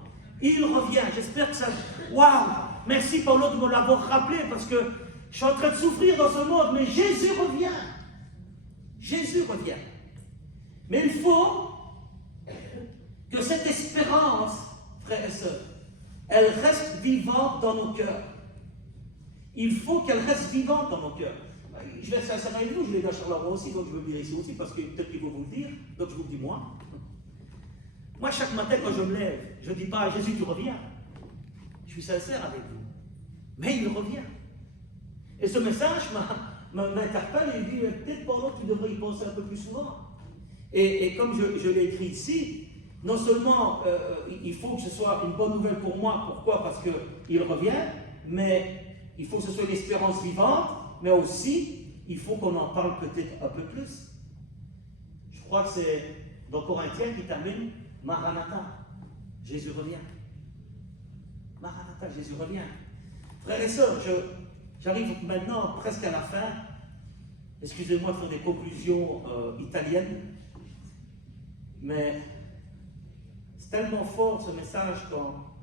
Il revient. J'espère que ça... Waouh! Merci Paulo de me l'avoir rappelé parce que je suis en train de souffrir dans ce monde, mais Jésus revient. Jésus revient. Mais il faut que cette espérance, frères et sœurs, elle reste vivante dans nos cœurs. Il faut qu'elle reste vivante dans nos cœurs. Je laisse ça avec nous, je l'ai dit à Charleroi aussi, donc je veux le dire ici aussi, parce que peut-être qu'il faut vous le dire, donc je vous le dis moi. Moi, chaque matin, quand je me lève, je ne dis pas à Jésus, tu reviens. Je suis sincère avec vous. Mais il revient. Et ce message m'interpelle et il dit, peut-être pendant que tu devrais y penser un peu plus souvent. Et comme je l'ai écrit ici, non seulement il faut que ce soit une bonne nouvelle pour moi, pourquoi? Parce qu'il revient, mais il faut que ce soit une espérance vivante, mais aussi, il faut qu'on en parle peut-être un peu plus. Je crois que c'est dans Corinthiens qui termine, Maranatha, Jésus revient. Maranatha, Jésus revient. Frères et sœurs, j'arrive maintenant presque à la fin. Excusez-moi de faire des conclusions italiennes, mais c'est tellement fort ce message quand,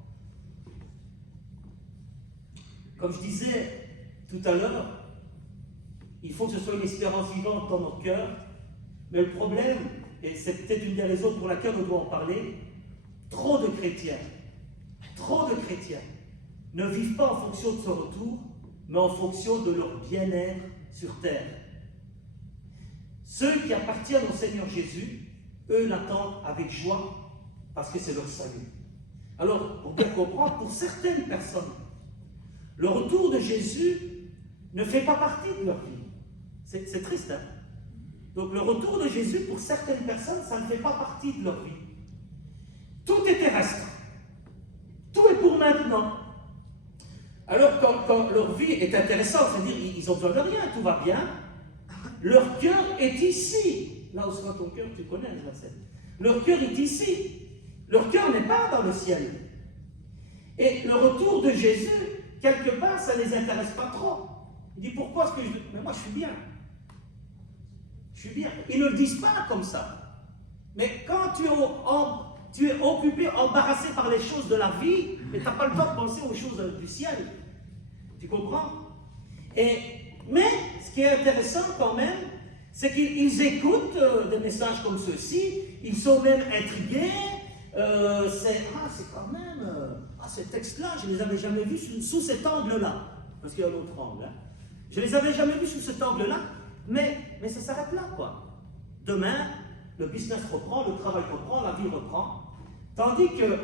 comme je disais tout à l'heure, il faut que ce soit une espérance vivante dans notre cœur, mais le problème, et c'est peut-être une des raisons pour laquelle on doit en parler, trop de chrétiens ne vivent pas en fonction de ce retour, mais en fonction de leur bien-être sur terre. Ceux qui appartiennent au Seigneur Jésus, eux l'attendent avec joie parce que c'est leur salut. Alors, pour bien comprendre, pour certaines personnes, le retour de Jésus ne fait pas partie de leur vie. C'est triste, hein? Donc, le retour de Jésus, pour certaines personnes, ça ne fait pas partie de leur vie. Tout est terrestre. Tout est pour maintenant. Alors, quand leur vie est intéressante, c'est-à-dire ils n'ont besoin de rien, tout va bien, leur cœur est ici. Là où sera ton cœur, tu connais le verset. Leur cœur est ici. Leur cœur n'est pas dans le ciel. Et le retour de Jésus, quelque part, ça ne les intéresse pas trop. Il dit, pourquoi est-ce que je... Mais moi, je suis bien. Je suis bien. Ils ne le disent pas comme ça. Mais quand tu es occupé, embarrassé par les choses de la vie, mais tu n'as pas le temps de penser aux choses du ciel. Tu comprends? Mais, ce qui est intéressant quand même, c'est qu'ils écoutent des messages comme ceux-ci, ils sont même intrigués. C'est quand même... ces textes-là, je ne les avais jamais vus sous cet angle-là. Parce qu'il y a un autre angle. Hein. Je ne les avais jamais vus sous cet angle-là, mais ça s'arrête là, quoi. Demain, le business reprend, le travail reprend, la vie reprend. Tandis que,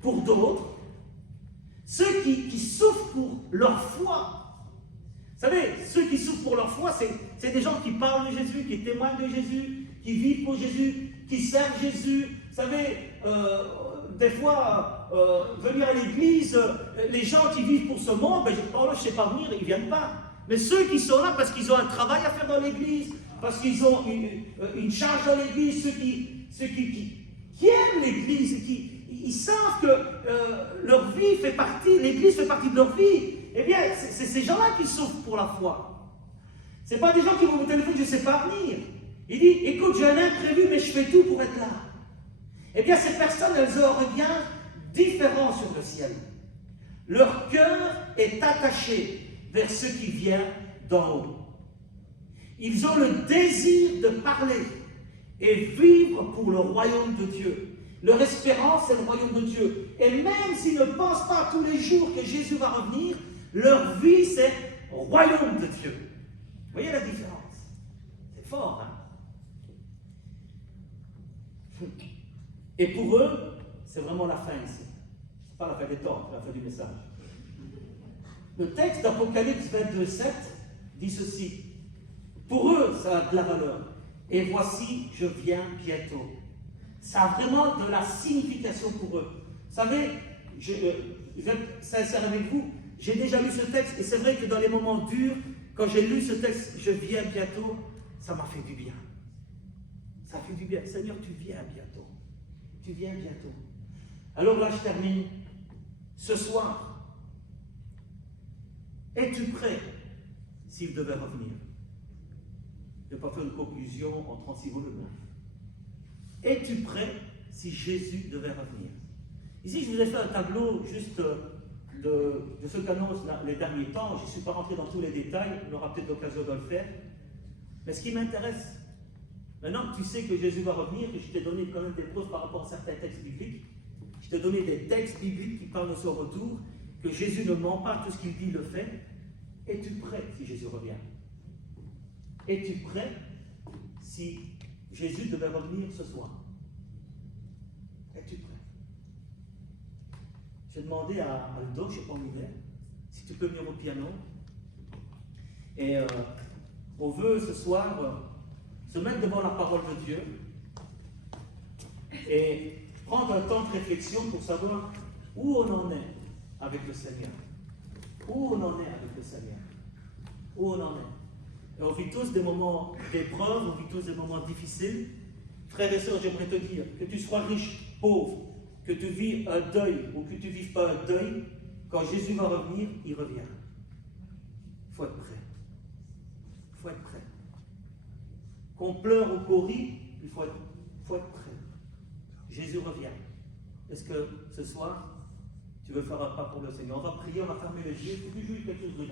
pour d'autres, ceux qui souffrent pour leur foi, vous savez, ceux qui souffrent pour leur foi, c'est des gens qui parlent de Jésus, qui témoignent de Jésus, qui vivent pour Jésus, qui servent Jésus. Vous savez, des fois, venir à l'église, les gens qui vivent pour ce monde, ben, je ne sais pas venir, ils ne viennent pas. Mais ceux qui sont là parce qu'ils ont un travail à faire dans l'église, parce qu'ils ont une charge dans l'église, ceux qui aiment l'église, ils savent que leur vie fait partie, l'église fait partie de leur vie, eh bien, c'est ces gens-là qui souffrent pour la foi. Ce n'est pas des gens qui vont me téléphoner, je ne sais pas venir. Il dit, écoute, j'ai un imprévu, mais je fais tout pour être là. Eh bien, ces personnes, elles ont un regard différent sur le ciel. Leur cœur est attaché vers ce qui vient d'en haut. Ils ont le désir de parler et vivre pour le royaume de Dieu. Leur espérance, c'est le royaume de Dieu. Et même s'ils ne pensent pas tous les jours que Jésus va revenir, leur vie, c'est le royaume de Dieu. Vous voyez la différence? C'est fort, hein? Et pour eux, c'est vraiment la fin ici. Ce n'est pas la fin des temps, c'est la fin du message. Le texte d'Apocalypse 22:7 dit ceci. Pour eux, ça a de la valeur. Et voici, je viens bientôt. Ça a vraiment de la signification pour eux. Vous savez, je vais être sincère avec vous, j'ai déjà lu ce texte, et c'est vrai que dans les moments durs, quand j'ai lu ce texte, je viens bientôt, ça m'a fait du bien. Ça fait du bien. Seigneur, tu viens bientôt. Tu viens bientôt. Alors là, je termine. Ce soir, es-tu prêt s'il devait revenir? Je ne vais pas faire une conclusion en 36 volumes. Es-tu prêt si Jésus devait revenir? Ici, je vous ai fait un tableau juste de ce qu'annonce les derniers temps. Je ne suis pas rentré dans tous les détails, on aura peut-être l'occasion de le faire. Mais ce qui m'intéresse, maintenant que tu sais que Jésus va revenir, que je t'ai donné quand même des preuves par rapport à certains textes bibliques, je t'ai donné des textes bibliques qui parlent de son retour, que Jésus ne ment pas, tout ce qu'il dit, il le fait. Es-tu prêt si Jésus revient? Es-tu prêt si Jésus devait revenir ce soir? Es-tu prêt? J'ai demandé à Aldo, je ne sais pas où il est, si tu peux venir au piano. Et on veut ce soir se mettre devant la parole de Dieu et prendre un temps de réflexion pour savoir où on en est avec le Seigneur. Où on en est avec le Seigneur. Où on en est. Et on vit tous des moments d'épreuve, on vit tous des moments difficiles. Frères et sœurs, j'aimerais te dire, que tu sois riche, pauvre, que tu vives un deuil ou que tu ne vives pas un deuil, quand Jésus va revenir, il revient. Il faut être prêt. Il faut être prêt. Qu'on pleure ou qu'on rit, il faut être prêt. Jésus revient. Est-ce que ce soir, tu veux faire un pas pour le Seigneur? On va prier, on va fermer les yeux. Il faut que je joue quelque chose de